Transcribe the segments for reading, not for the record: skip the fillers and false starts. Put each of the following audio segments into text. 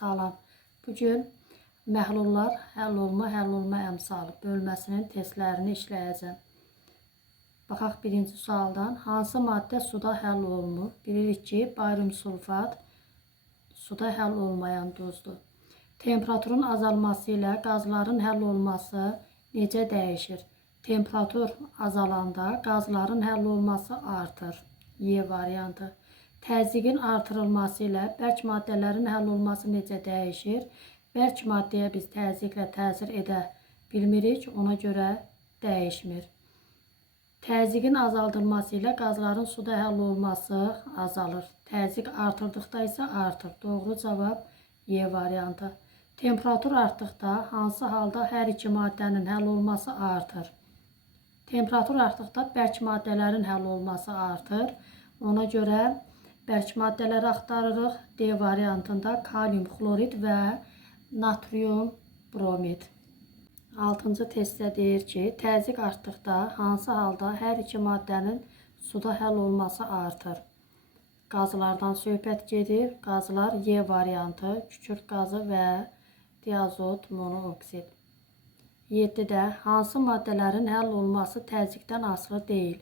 Salam. Bugün məhlullar həll olma əmsalı bölməsinin testlərini işləyəcəm. Baxaq birinci sualdan. Hansı maddə suda həll olunur? Bilirik ki, barium sulfat suda həll olmayan duzdur. Temperaturun azalması ilə qazların həll olması necə dəyişir? Temperatur azalanda qazların həll olması artır. Y variantı. Təzyiqin artırılması ilə bərk maddələrin həll olması necə dəyişir? Bərk maddəyə biz təzyiqlə təsir edə bilmirik, ona görə dəyişmir. Təzyiqin azaldılması ilə qazların suda həll olması azalır. Təzyiq artırdıqda isə artır. Doğru cavab Y variantı. Temperatur artdıqda hansı halda hər iki maddənin həll olması artır? Temperatur artdıqda bərk maddələrin həll olması artır. Ona görə bərk maddələri axtarırıq. D variantında kalium xlorid və natrium bromid. 6-cı testdə deyir ki, təzyiq artdıqda hansı halda hər iki maddənin suda həll olması artır? Qazlardan söhbət gedir. Qazlar Y variantı, kükürt qazı və diazot monooksid. 7-də hansı maddələrin həll olması təzyiqdən asılı deyil?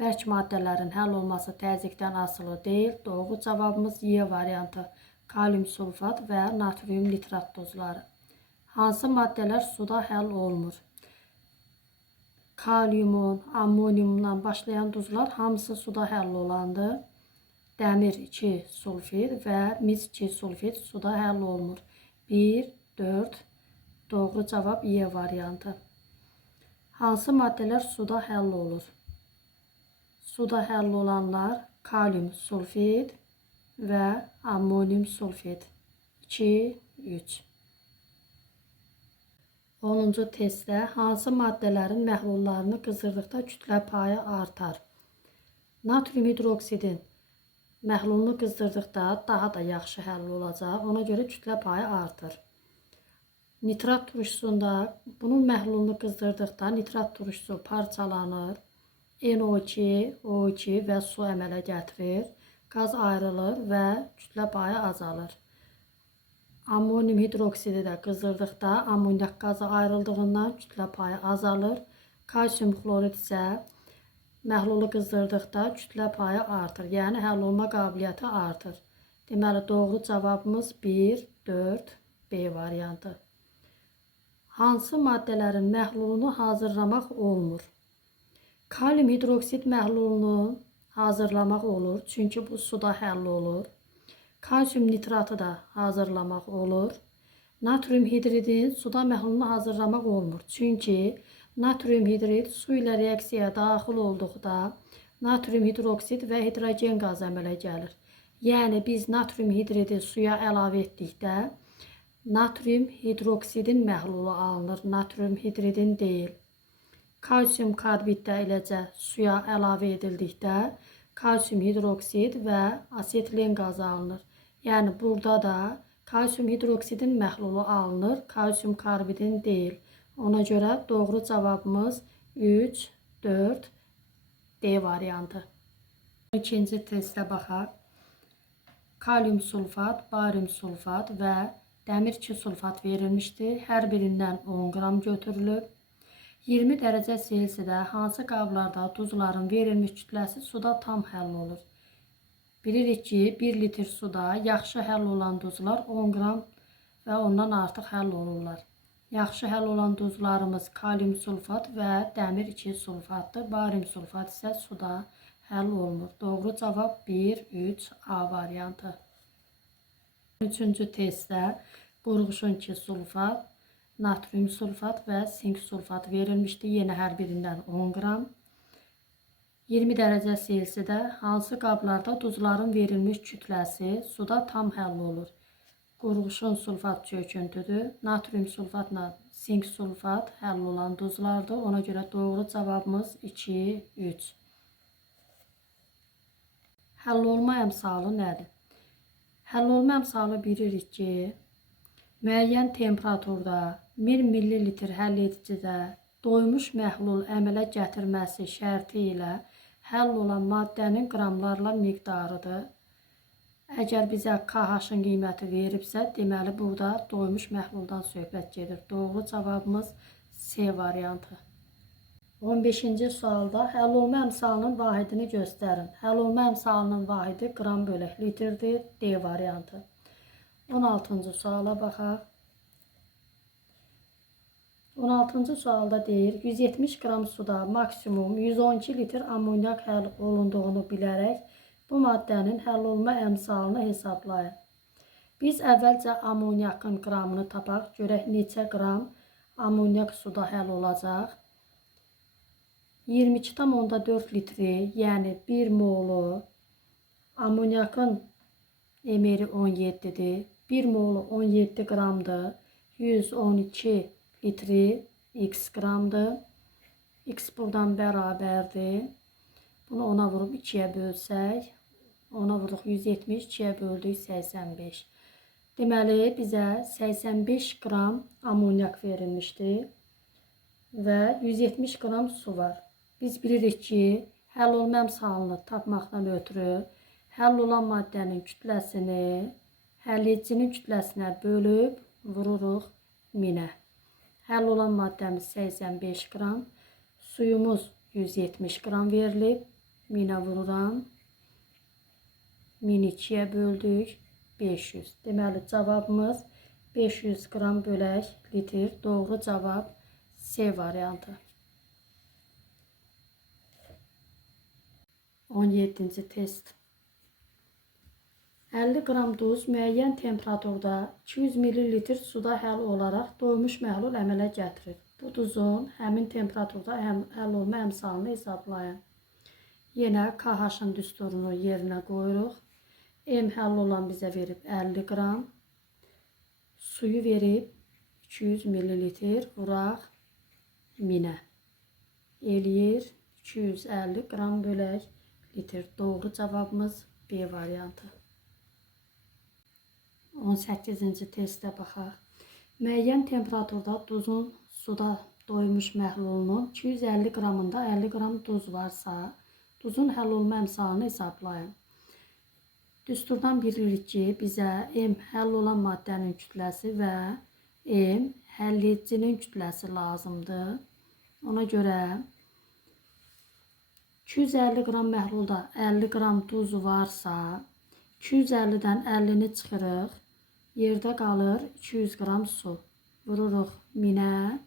Bərk maddələrin həll olması təzyiqdən asılı deyil. Doğru cavabımız Y variantı. Kalium sulfat və natrium nitrat duzları. Hansı maddələr suda həll olmur? Kaliumun, ammoniumdan başlayan duzlar hamısı suda həll olandır. Dəmir 2 sulfid və mis 2 sulfid suda həll olmur. 1, 4. Doğru cavab Y variantı. Hansı maddələr suda həll olur? Suda həll olanlar kalium sulfid və ammonium sulfid. 2, 3. 10-cu testdə hansı maddələrin məhlullarını qızdırdıqda kütlə payı artar? Natrium hidroksidin məhlulunu qızdırdıqda daha da yaxşı həll olacaq. Ona görə kütlə payı artır. Nitrat turşusunda bunun məhlulunu qızdırdıqda nitrat turşusu parçalanır. NO2, O2 və su əmələ gətirir. Qaz ayrılır və kütlə payı azalır. Ammonium hidroksidi də qızdırdıqda ammoniak qazı ayrıldığından kütlə payı azalır. Kalsium xlorid isə məhlulu qızdırdıqda kütlə payı artır. Yəni həll olma qabiliyyəti artır. Deməli doğru cavabımız 1, 4, B variantı. Hansı maddələrin məhlulunu hazırlamaq olmur? Kalium hidroksid məhlulunu hazırlamaq olur. Çünki bu suda həll olur. Kalsium nitratı da hazırlamaq olur. Natrium hidridin suda məhlulunu hazırlamaq olmur. Çünki natrium hidrid su ilə reaksiyaya daxil olduqda natrium hidroksid və hidrogen qazı əmələ gəlir. Yəni biz natrium hidridi suya əlavə etdikdə natrium hidroksidin məhlulu alınır, natrium hidridin deyil. Kalsium karbid də eləcə suya əlavə edildikdə kalsium hidroksid və asetilin qazı alınır. Yəni burada da kalsium hidroksidin məhlulu alınır, kalsium karbidin deyil. Ona görə doğru cavabımız 3, 4, D variantı. İkinci testə baxaq. Kalium sulfat, barium sulfat və dəmir 2 sulfat verilmişdir. Hər birindən 10 qram götürülüb. 20 dərəcə Selsidə hansı qablarda duzların verilmiş kütləsi suda tam həll olur? Bilirik ki, 1 litr suda yaxşı həll olan duzlar 10 qram və ondan artıq həll olurlar. Yaxşı həll olan duzlarımız kalium sulfat və dəmir 2 sulfatdır. Barium sulfat isə suda həll olunur. Doğru cavab 1, 3, A variantı. Üçüncü testdə qurğuşun 2 sulfat, natrium sulfat və sink sulfat verilmişdir. Yenə hər birindən 10 qram. 20 dərəcə Selsidə hansı qablarda duzların verilmiş kütləsi suda tam həll olur? Qurğuşun sulfat çöküntüdür. Natrium sulfatla sink sulfat həll olan duzlardır. Ona görə doğru cavabımız 2, 3. Həll olma əmsalı nədir? Həll olma əmsalı bilirik ki, müəyyən temperaturda 1 ml həll edicidə doymuş məhlul əmələ gətirməsi şərti ilə həll olan maddənin qramlarla miqdarıdır. Əgər bizə KH-ın qiyməti veribsə, deməli burada doymuş məhluldan söhbət gedir. Doğru cavabımız C variantı. 15-ci sualda həll olma əmsalının vahidini göstərin. Həll olma əmsalının vahidi qram bölək litrdir. D variantı. 16-cı suala baxaq. 16-cı sualda deyir, 170 qram suda maksimum 112 litr amonyak həll olunduğunu bilərək, bu maddənin həll olma əmsalını hesablayın. Biz əvvəlcə amonyakın qramını tapaq, görək neçə qram amonyak suda həll olacaq. 22,4 litri, yəni 1 molu amonyakın emeri 17-dir. 1 molu 17 qramdır. 112 litri x qramdır. X buradan bərabərdir. Bunu 10-a vurub 2-yə bölsək, 10-a vururuq 170, 2-yə böldük 85. Deməli, bizə 85 qram amonyak verilmişdir və 170 qram su var. Biz bilirik ki, həll olma əmsalını tapmaqdan ötürü həll olan maddənin kütləsini həlledicinin kütləsinə bölüb vururuq 1000-ə. Həll olan maddəmiz 85 qram, suyumuz 170 qram verilib, 1000-ə vururam, 1000-i 2-yə böldük, 500. Deməli, cavabımız 500 qram bölək litr. Doğru cavab C variantı. 17-ci test. 50 qram duz müəyyən temperaturda 200 ml suda həll olaraq doymuş məhlul əmələ gətirir. Bu duzun həmin temperaturda həll olma əmsalını hesablayın. Yenə KH-ın düsturunu yerinə qoyuruq. M həll olan bizə verib 50 qram. Suyu verib 200 ml. Vuraq 1000-ə. Eləyir 250 qram bölək litr. Doğru cavabımız B variantı. 18-ci testə baxaq. Müəyyən temperaturda duzun suda doymuş məhlulunun 250 qramında 50 qram duz varsa, duzun həll olma əmsalını hesablayın. Düsturdan bilirik ki, bizə M həll olan maddənin kütləsi və M həlledicinin kütləsi lazımdır. Ona görə 250 qram məhlulda 50 qram duz varsa, 250-dən 50-ni çıxırıq, yerdə qalır 200 qram su. Vururuq 1000-ə,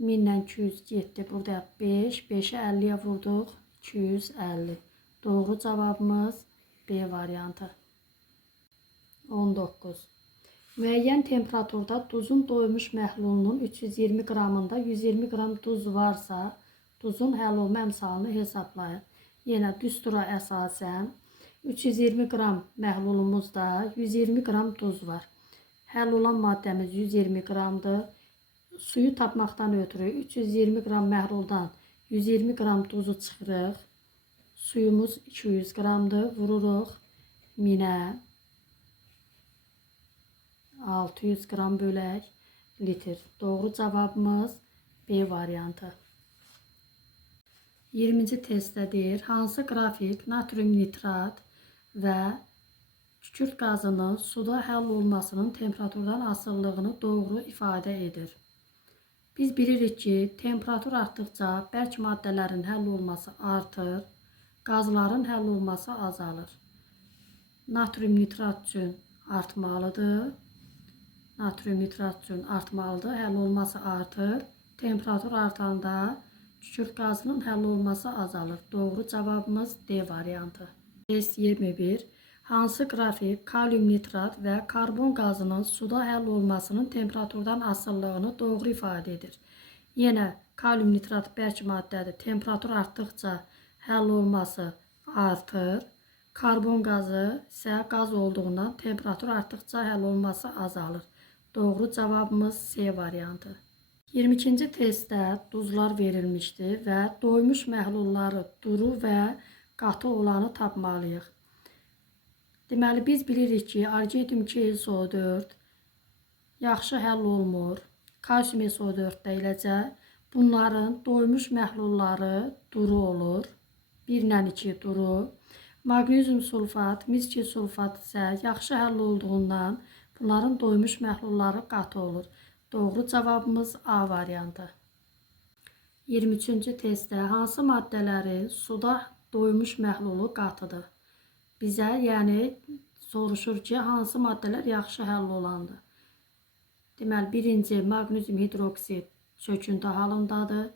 1000-dən 200 getdi, burada 5, 5-ə 50-yə vurduq, 250. Doğru cavabımız B variantı. 19. Müəyyən temperaturda duzun doymuş məhlulunun 320 qramında 120 qram duz varsa, duzun həll olma əmsalını hesablayın. Yenə düstura əsasən 320 qram məhlulumuzda 120 qram duz var. Həll olan maddəmiz 120 qramdır. Suyu tapmaqdan ötürü 320 qram məhluldan 120 qram duzu çıxırıq. Suyumuz 200 qramdır. Vururuq 1000-ə. 600 qram bölək litr. Doğru cavabımız B variantı. 20-ci testdə deyir, hansı qrafik natrium nitrat və kükürt qazının suda həll olmasının temperaturdan asıllığını doğru ifadə edir. Biz bilirik ki, temperatur artdıqca bərk maddələrin həll olması artır, qazların həll olması azalır. Natrium nitrat üçün artmalıdır. Natrium nitrat üçün artmalıdır, həll olması artır. Temperatur artanda kükürt qazının həll olması azalır. Doğru cavabımız D variantı. Test 21. Hansı qrafik kalium nitrat və karbon qazının suda həll olmasının temperaturdan asıllığını doğru ifadə edir? Yenə kalium nitrat bərk maddədir. Temperatur artdıqca həll olması artır. Karbon qazı isə qaz olduğundan temperatur artdıqca həll olması azalır. Doğru cavabımız C variantı. 22-ci testdə duzlar verilmişdir və doymuş məhlulları duru və qatı olanı tapmalıyıq. Deməli, biz bilirik ki, argentium SO4 yaxşı həll olmur. Kalsium SO4 də eləcə. Bunların doymuş məhlulları duru olur. 1 ilə 2 duru. Maqnezium sulfat, miski sulfat isə yaxşı həll olduğundan bunların doymuş məhlulları qatı olur. Doğru cavabımız A variantı. 23-cü testdə hansı maddələrin suda doymuş məhlulu qatıdır? Bizə, yəni soruşur ki, hansı maddələr yaxşı həll olandır? Deməli, birinci maqnezium hidroksid çöküntü halındadır.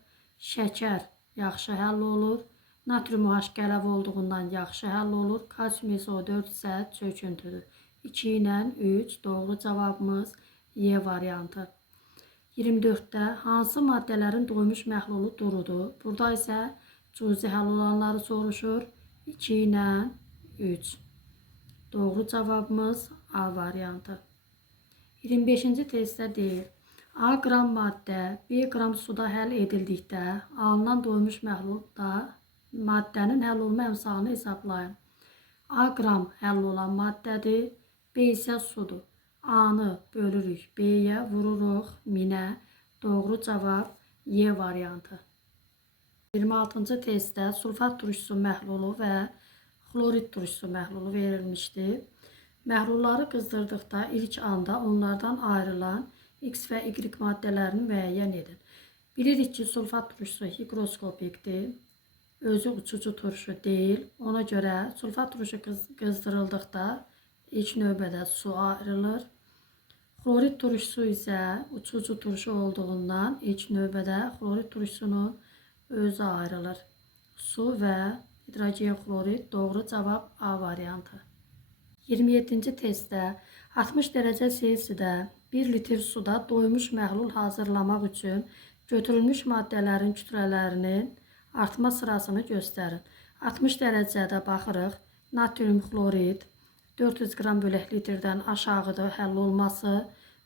Şəkər yaxşı həll olur. Natrium OH qələv olduğundan yaxşı həll olur. Kalsium SO4 isə çöküntüdür. 2 ilə 3 doğru cavabımız Y variantı. 24-də hansı maddələrin doymuş məhlulu durudur? Burada isə cüzi həll olanları soruşur. 2 ilə 3. Doğru cavabımız A variantı. 25-ci testdə deyir. A qram maddə 1 qram suda həll edildikdə alınan doymuş məhlulda maddənin həll olma əmsalını hesablayın. A qram həll olan maddədir, B isə sudur. A-nı bölürük, B-yə vururuq 1000-ə. Doğru cavab Y variantı. 26-cı testdə sulfat turşusu məhlulu və xlorid turşusu məhlulu verilmişdir. Məhlulları qızdırdıqda ilk anda onlardan ayrılan X və Y maddələrini müəyyən edin. Bilirik ki, sulfat turşusu higroskopikdir. Özü uçucu turşu deyil. Ona görə sulfat turşusu qızdırıldıqda ilk növbədə su ayrılır. Xlorid turşusu isə uçucu turşu olduğundan ilk növbədə xlorid turşusunun özü ayrılır. Su və hidrogen xlorid doğru cavab A variantı. 27-ci testdə 60 dərəcə Selsidə 1 litr suda doymuş məhlul hazırlamaq üçün götürülmüş maddələrin kütlələrinin artma sırasını göstərin. 60 dərəcədə baxırıq. Natrium xlorid 400 qram bölək litrdən aşağıdır həll olması.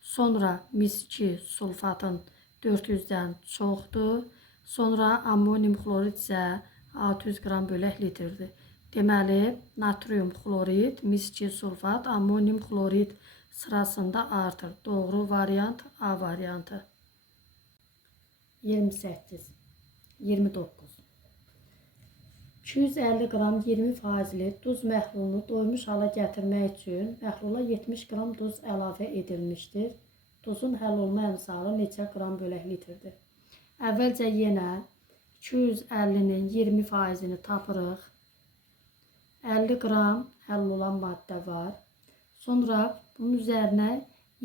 Sonra miski sulfatın 400-dən çoxdur. Sonra ammonium xlorid isə 600 qram bölək litrdir. Deməli, natrium xlorid, miski sulfat, ammonium xlorid sırasında artır. Doğru variant A variantı. 28, 29. 250 qram 20%li duz məhlulunu doymuş hala gətirmək üçün məhlula 70 qram duz əlavə edilmişdir. Duzun həll olma əmsalı neçə qram bölək litrdir? Əvvəlcə yenə 250-nin 20%-ni tapırıq. 50 qram həll olan maddə var. Sonra bunun üzərinə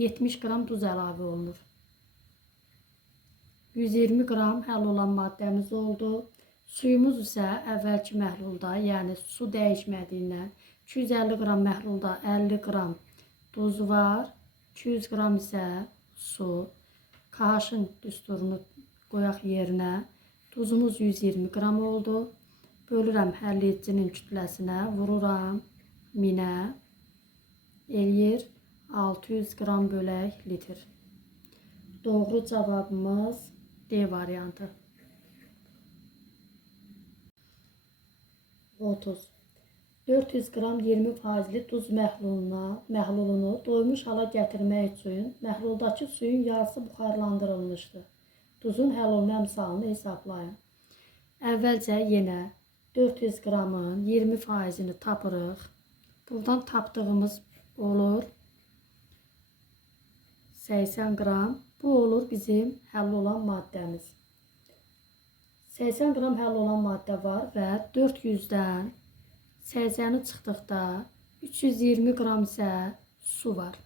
70 qram duz əlavə olunur. 120 qram həll olan maddəmiz oldu. Suyumuz isə əvvəlki məhlulda, yəni su dəyişmədiyindən 250 qram məhlulda 50 qram duz var, 200 qram isə su. KH-ın düsturunu qoyaq yerinə. Duzumuz 120 qram oldu. Bölürəm həll edicinin kütləsinə, vururam 1000-ə. Eləyir 600 qram bölək litr. Doğru cavabımız D variantı. 30. 400 qram 20%li duz məhlulunu doymuş hala gətirmək üçün məhluldakı suyun yarısı buxarlandırılmışdır. Duzun həll olma əmsalını hesablayın. Əvvəlcə yenə 400 qramın 20%-ni tapırıq. Buradan tapdığımız olur 80 qram. Bu olur bizim həll olan maddəmiz. 80 qram həll olan maddə var və 400-dən 80-i çıxdıqda 320 qram isə su var.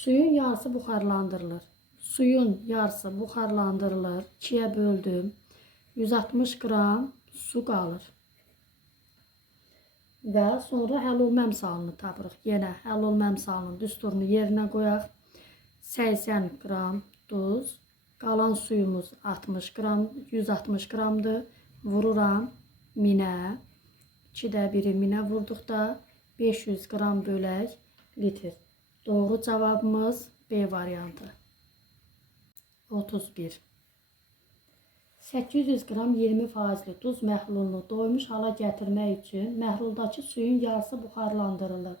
Suyun yarısı buxarlandırılır. Suyun yarısı buxarlandırılır. 2-yə böldüm. 160 qram su qalır. Və sonra həll olma əmsalını tapırıq. Yenə həll olma əmsalının düsturunu yerinə qoyaq. 80 qram duz. Qalan suyumuz 60 qram, 160 qramdır. Vururam 1000-ə. 2də biri 1000-ə vurduqda 500 qram bölək litr. Doğru cavabımız B variantı. 31. 800 qram 20%li duz məhlulunu doymuş hala gətirmək üçün məhluldakı suyun yarısı buxarlandırılır.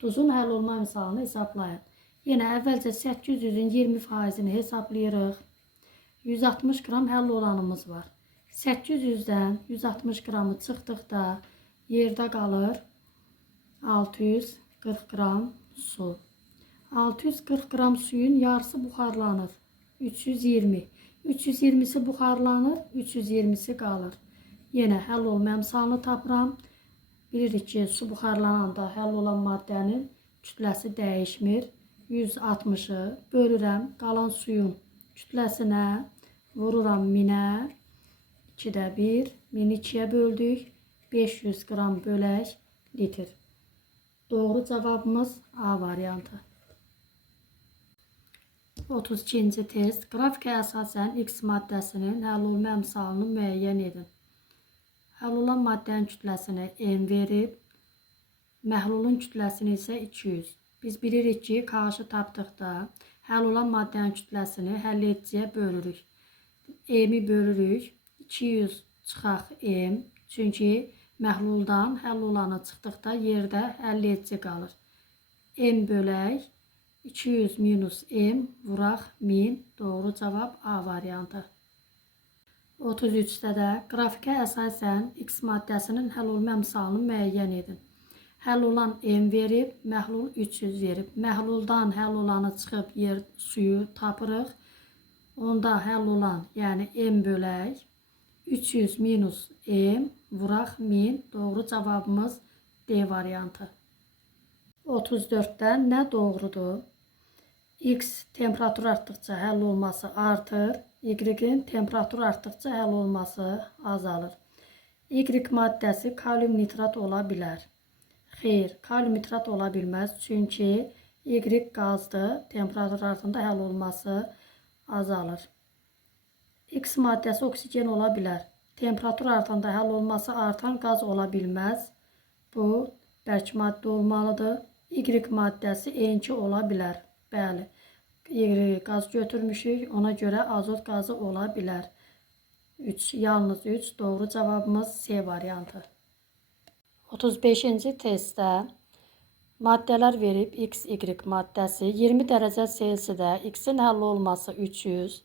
Duzun həll olma əmsalını hesablayın. Yenə əvvəlcə 800-ün 20%-ni hesablayırıq. 160 qram həll olanımız var. 800-dən 160 qramı çıxdıqda Yerdə qalır 640 qram su. 640 qram suyun yarısı buxarlanır. 320. 320'si buxarlanır, 320'si qalır. Yenə həll olma əmsalını tapıram. Bilirik ki, su buxarlananda həll olan maddənin kütləsi dəyişmir. 160'ı bölürəm qalan suyun kütləsinə, vururam 1000'ə. 2'də 1, 1000'i 2'yə böldük. 500 qram bölək litr. Doğru cavabımız A variantı. 32-ci test. Qrafikə əsasən X maddəsinin həll olma əmsalını müəyyən edin. Həll olan maddənin kütləsini M verib, məhlulun kütləsini isə 200. Biz bilirik ki, KH-ı tapdıqda həll olan maddənin kütləsini həllediciyə bölürük. M-i bölürük, 200 çıxaq M, çünki məhluldan həll olanı çıxdıqda yerdə həlledici qalır. M bölək 200 minus M vuraq 1000. Doğru cavab A variantı. 33'də də qrafikə əsasən X maddəsinin həll olma əmsalını müəyyən edin. Həll olan M verib, məhlul 300 verib. Məhluldan həll olanı çıxıb suyu tapırıq. Onda həll olan, yəni M bölək 300 minus M vuraq 1000. Doğru cavabımız D variantı. 34'də nə doğrudur? X temperatur artdıqca həll olması artır. Y-in temperatur artdıqca həll olması azalır. Y maddəsi kalium nitrat ola bilər. Xeyr, kalium nitrat ola bilməz. Çünki Y qazdır. Temperatur artında həll olması azalır. X maddəsi oksigen ola bilər. Temperatur artanda həll olması artan qaz ola bilməz. Bu bərk maddə olmalıdır. Y maddəsi enki ola bilər. Bəli, Y qaz götürmüşük, ona görə azot qazı ola bilər. 3, yalnız 3, doğru cavabımız C variantı. 35-ci testdə maddələr verib X, Y maddəsi 20 dərəcə Selsidə X-in həll olması 300,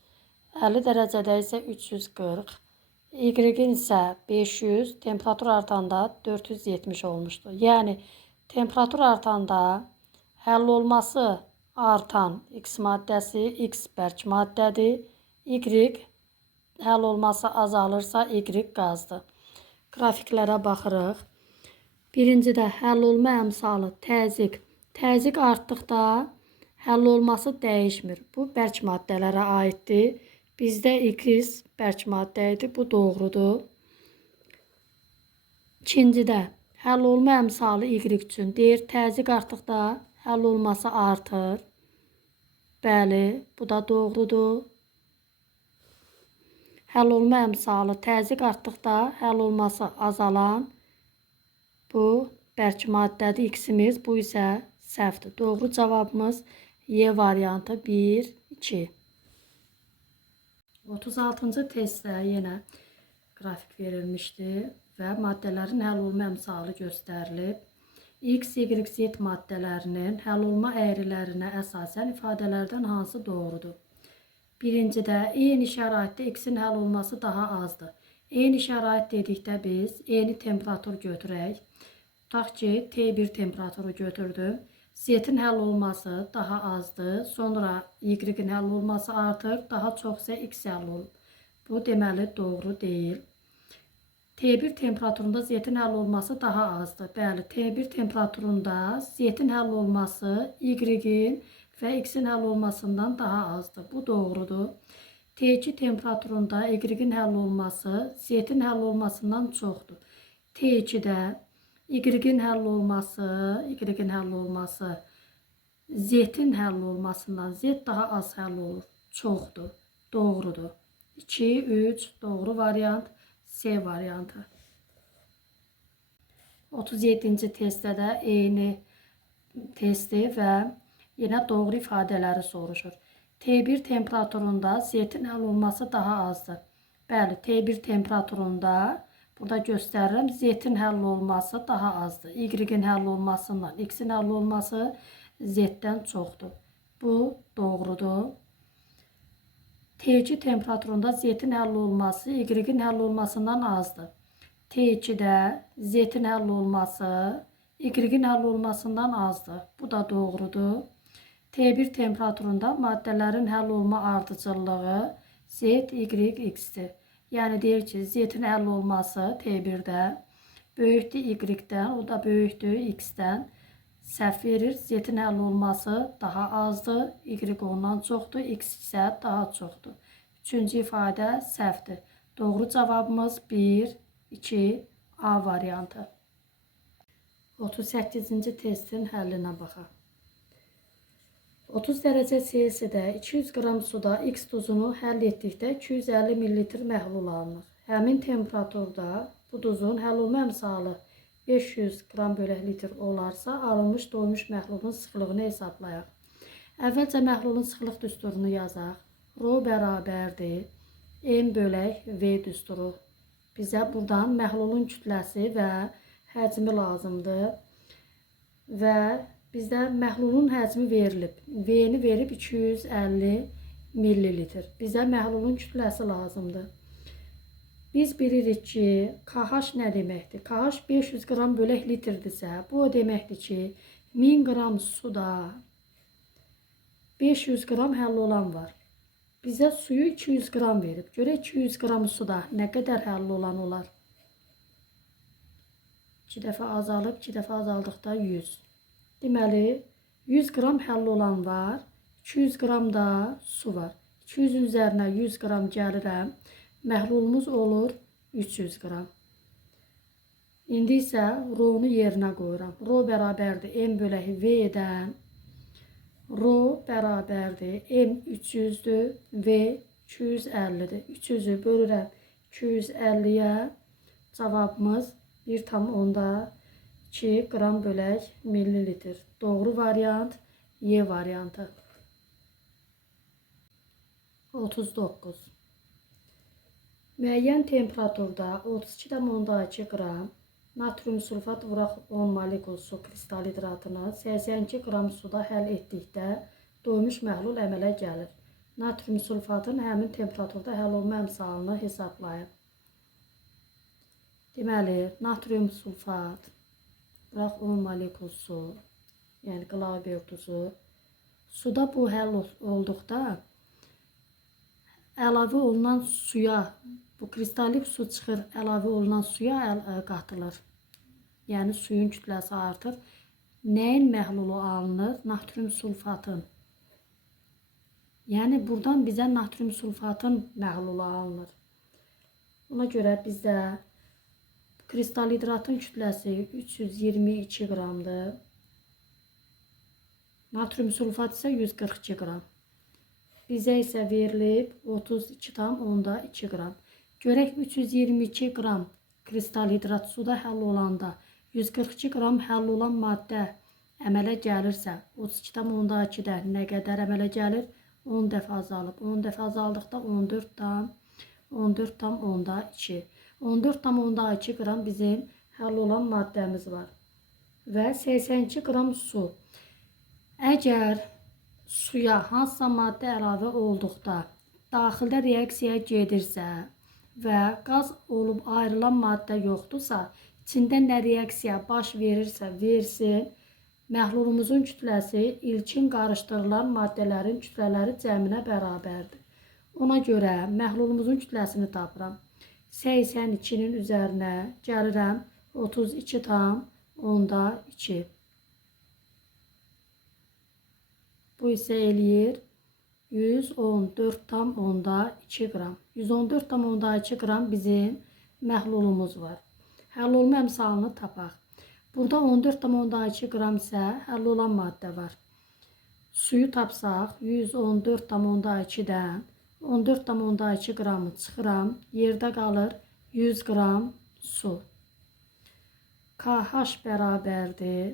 50 dərəcədə isə 340, Y-in isə 500, temperatur artanda 470 olmuşdur. Yəni, temperatur artanda həll olması artan X maddəsi X bərk maddədir. Y həll olması azalırsa Y qazdır. Qrafiklərə baxırıq. Birincidə həll olma əmsalı təzyiq. Təzyiq artdıqda həll olması dəyişmir. Bu bərk maddələrə aiddir. Bizdə X bərk maddə idi. Bu doğrudur. İkincidə həll olma əmsalı Y üçün deyir, təzyiq artdıqda həll olması artır. Bəli, bu da doğrudur. Həll olma əmsalı təzyiq artdıqda həll olması azalan. Bu bərk maddədir X-imiz, bu isə səhvdir. Doğru cavabımız Y variantı 1, 2. 36-cı testdə yenə qrafik verilmişdir və maddələrin həll olma əmsalı göstərilib. X, Y, Z maddələrinin həll olma əyrilərinə əsasən ifadələrdən hansı doğrudur? Birincidə, eyni şəraitdə X-in həll olması daha azdır. Eyni şərait dedikdə biz eyni temperatur götürək. Tutaq ki, T1 temperaturu götürdüm. Z-in həll olması daha azdır. Sonra Y-in həll olması artır. Daha çox isə X həll olur. Bu deməli doğru deyil. T1 temperaturunda Z-in həll olması daha azdır. Bəli, T1 temperaturunda Z-in həll olması Y-in və X-in həll olmasından daha azdır. Bu doğrudur. T2 temperaturunda Y-in həll olması Z-in həll olmasından çoxdur. T2-də Y-in həll olması Z-in həll olmasından Z daha az həll olur. Çoxdur. Doğrudur. 2, 3, doğru variant C variantı. 37-ci testdə də eyni testi və yenə doğru ifadələri soruşur. T1 temperaturunda Z-in həll olması daha azdır. Bəli, T1 temperaturunda burada göstərirəm, Z-in həll olması daha azdır. Y-in həll olmasından X-in həll olması Z-dən çoxdur. Bu doğrudur. T2 temperaturunda Z-in həll olması Y-in həll olmasından azdır. T2'də Z-in həll olması Y-in həll olmasından azdır. Bu da doğrudur. T1 temperaturunda maddələrin həll olma ardıcıllığı Z, Y, X-dir. Yəni deyir ki, Z-in həll olması T1-də böyükdür Y-dən, o da böyükdür X-dən. Səhv verir. Z-in həll olması daha azdır. Y ondan çoxdur. X isə daha çoxdur. Üçüncü ifadə səhvdir. Doğru cavabımız 1, 2, A variantı. 38-ci testin həllinə baxaq. 30 dərəcə Selsidə 200 qram suda X duzunu həll etdikdə 250 ml məhlul alınır. Həmin temperaturda bu duzun həll olma əmsalı 500 qram bölək litr olarsa, alınmış doymuş məhlulun sıxlığını hesablayaq. Əvvəlcə məhlulun sıxlıq düsturunu yazaq. Rho bərabərdir M bölək V düsturu. Bizə buradan məhlulun kütləsi və həcmi lazımdır. Və bizdə məhlulun həcmi verilib. V-ni verib 250 ml. Bizə məhlulun kütləsi lazımdır. Biz bilirik ki, KH nə deməkdir? KH 500 qram bölək litrdirsə, bu o deməkdir ki, 1000 qram suda 500 qram həll olan var. Bizə suyu 200 qram verib. Görək 200 qram suda nə qədər həll olan olar? 2 dəfə azalıb, 2 dəfə azaldıqda 100. Deməli, 100 qram həll olan var, 200 qram da su var. 200-ün üzərinə 100 qram gəlirəm. Məhlulumuz olur 300 qram. İndi isə Rho-nu yerinə qoyuram. Rho bərabərdir M bölək V-dən. Rho bərabərdir M 300-dür, V 250-dir. 300-ü bölürəm 250-yə. Cavabımız 1,2 qram bölək millilitr. Doğru variant Y variantı. 39. Müəyyən temperaturda 32,2 qram natrium sulfat vuraq 10 molekul su kristal hidratını 82 qram suda həll etdikdə doymuş məhlul əmələ gəlir. Natrium sulfatın həmin temperaturda həll olma əmsalını hesablayın. Deməli, natrium sulfat vuraq 10 molekul su, yəni qlavber duzu. Suda bu həll olduqda əlavə olunan suya, bu kristalik su çıxır, əlavə olunan suya qatılır. Yəni suyun kütləsi artır. Nəyin məhlulu alınır? Natrium sulfatın. Yəni buradan bizə natrium sulfatın məhlulu alınır. Ona görə bizdə kristal hidratın kütləsi 322 qramdır. Natrium sulfat isə 142 qram. Bizə isə verilib 32,2 qram. Görək 322 qram kristal hidrat suda həll olanda 142 qram həll olan maddə əmələ gəlirsə, 32,2-də nə qədər əmələ gəlir? 10 dəfə azalıb. 10 dəfə azaldıqda 14,2. 14,2 qram bizim həll olan maddəmiz var. Və 82 qram su. Əgər suya hansısa maddə əlavə olduqda daxildə reaksiyaya gedirsə və qaz olub ayrılan maddə yoxdursa, içində nə reaksiya baş verirsə versin, məhlulumuzun kütləsi ilkin qarışdırılan maddələrin kütlələri cəminə bərabərdir. Ona görə məhlulumuzun kütləsini tapıram. 82-nin üzərinə gəlirəm 32,2. Bu isə eləyir 114,2 qram. 114,2 qram bizim məhlulumuz var. Həll olma əmsalını tapaq. Burada 14,2 qram isə həll olan maddə var. Suyu tapsaq 114,2-dən 14,2 qramı çıxıram. Yerdə qalır 100 qram su. KH bərabərdir.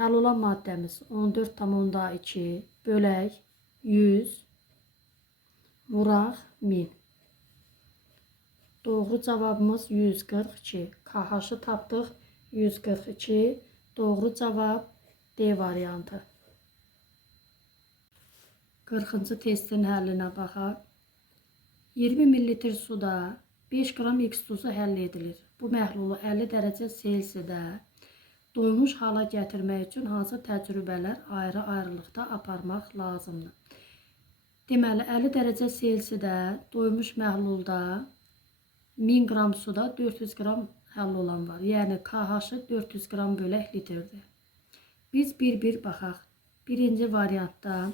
Həll olan maddəmiz 14,2 bölək 100 vuraq 1000. Doğru cavabımız 142. KH-ı tapdıq 142. Doğru cavab D variantı. 40-cı testin həllinə baxaq. 20 ml suda 5 qram X tuzu həll edilir. Bu məhlulu 50 dərəcə Selsidə doymuş hala gətirmək üçün hansı təcrübələr ayrı-ayrılıqda aparmaq lazımdır? Deməli, 50 dərəcə Selsidə doymuş məhlulda 1000 qram suda 400 qram həll olan var. Yəni, KH-ı 400 qram bölək litrdir. Biz bir-bir baxaq. Birinci variantda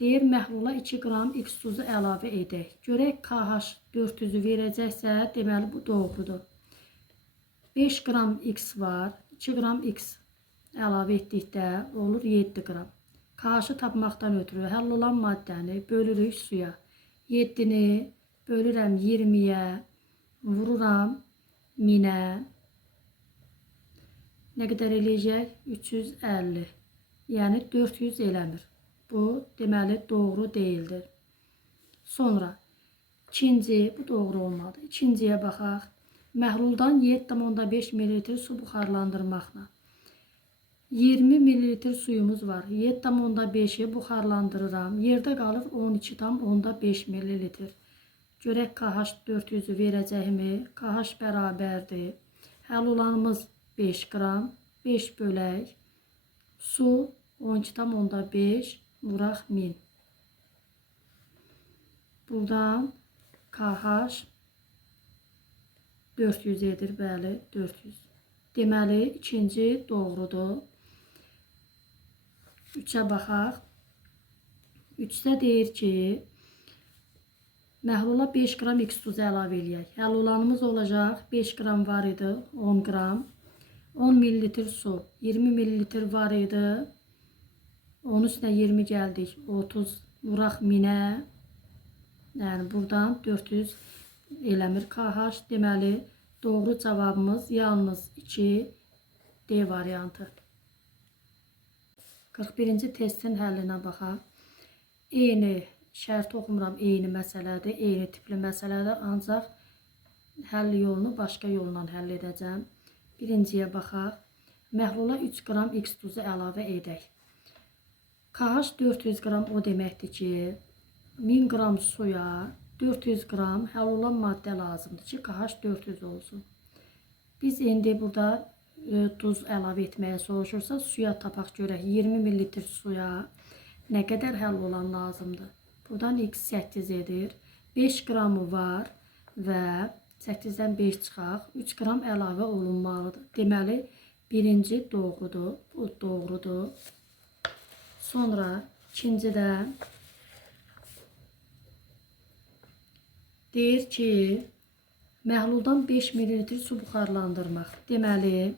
deyir, məhlula 2 qram X tuzu əlavə edək. Görək, KH 400-ü verəcəksə, deməli, bu doğrudur. 5 qram X var. 2 qram X əlavə etdikdə olur 7 qram. KH-ı tapmaqdan ötürü həll olan maddəni bölürük suya. 7-ni bölürəm 20-yə, vururam 1000-ə. Nə qədər eləyəcək? 350. Yəni 400 eləmir. Bu, deməli, doğru deyildir. Sonra, ikinci, bu doğru olmadı. İkinciyə baxaq. Məhluldan 7,5 ml su buxarlandırmaqla. 20 ml suyumuz var. 7,5-i buxarlandırıram. Yerdə qalır 12,5 ml. Görək KH 400-ü verəcəkmi? KH bərabərdir. Həll olanımız 5 qram. 5 bölək. Su 12,5 vuraq 1000. Buradan KH 400 edir, bəli, 400. Deməli, ikinci doğrudur. 3-ə baxaq. 3-də deyir ki, məhlula 5 qram X tuzu əlavə eləyək. Həll olanımız olacaq, 5 qram var idi, 10 qram. 10 ml su, 20 ml var idi. Onun üstünə 20 gəldik, 30 vuraq 1000-ə. Yəni, buradan 400 eləmir KH. Deməli, doğru cavabımız yalnız 2 D variantı. 41-ci testin həllinə baxaq. Eyni, şərt oxumuram, eyni məsələdir, eyni tipli məsələdir. Ancaq həll yolunu başqa yolla həll edəcəm. Birinciyə baxaq. Məhlula 3 qram X tuzu əlavə edək. KH 400 qram o deməkdir ki, 1000 qram suya 400 qram həll olan maddə lazımdır ki, KH 400 olsun. Biz indi burada duz əlavə etməyə soruşursa, suya tapaq görək. 20 ml suya nə qədər həll olan lazımdır? Buradan X 8 edir. 5 qramı var və 8-dən 5 çıxaq. 3 qram əlavə olunmalıdır. Deməli, birinci doğrudur. Bu doğrudur. Sonra ikincidə deyir ki, məhluldan 5 ml su buxarlandırmaq. Deməli,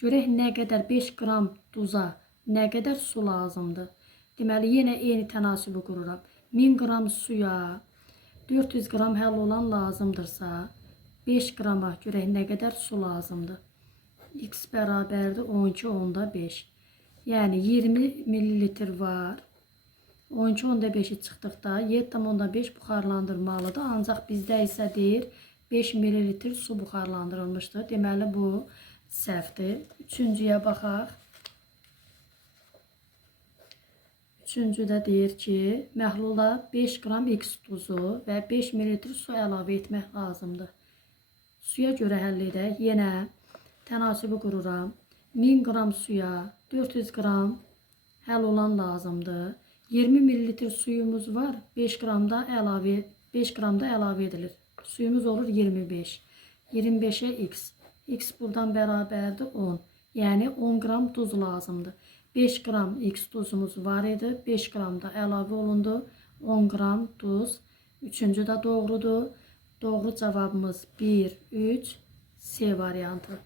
görək nə qədər 5 qram duza nə qədər su lazımdır. Deməli, yenə eyni tənasibi qururam. 1000 qram suya 400 qram həll olan lazımdırsa, 5 qrama görək nə qədər su lazımdır. X bərabərdir 12,5. Yəni 20 ml var. 12,5-i çıxdıqda 7,5 buxarlandırmalıdır. Ancaq bizdə isə deyir 5 ml su buxarlandırılmışdır. Deməli, bu səhvdir. Üçüncüyə baxaq. Üçüncüdə deyir ki, məhlula 5 qram X tuzu və 5 ml su əlavə etmək lazımdır. Suya görə həll edək. Yenə tənasibi qururam. 1000 qram suya 400 qram həll olan lazımdır. 20 ml suyumuz var. 5 qramda əlavə edilir. Suyumuz olur 25. 25-ə X. X buradan bərabərdir 10. Yəni 10 qram duz lazımdır. 5 qram X duzumuz var idi. 5 qram da əlavə olundu. 10 qram duz. Üçüncü də doğrudur. Doğru cavabımız 1, 3, C variantı.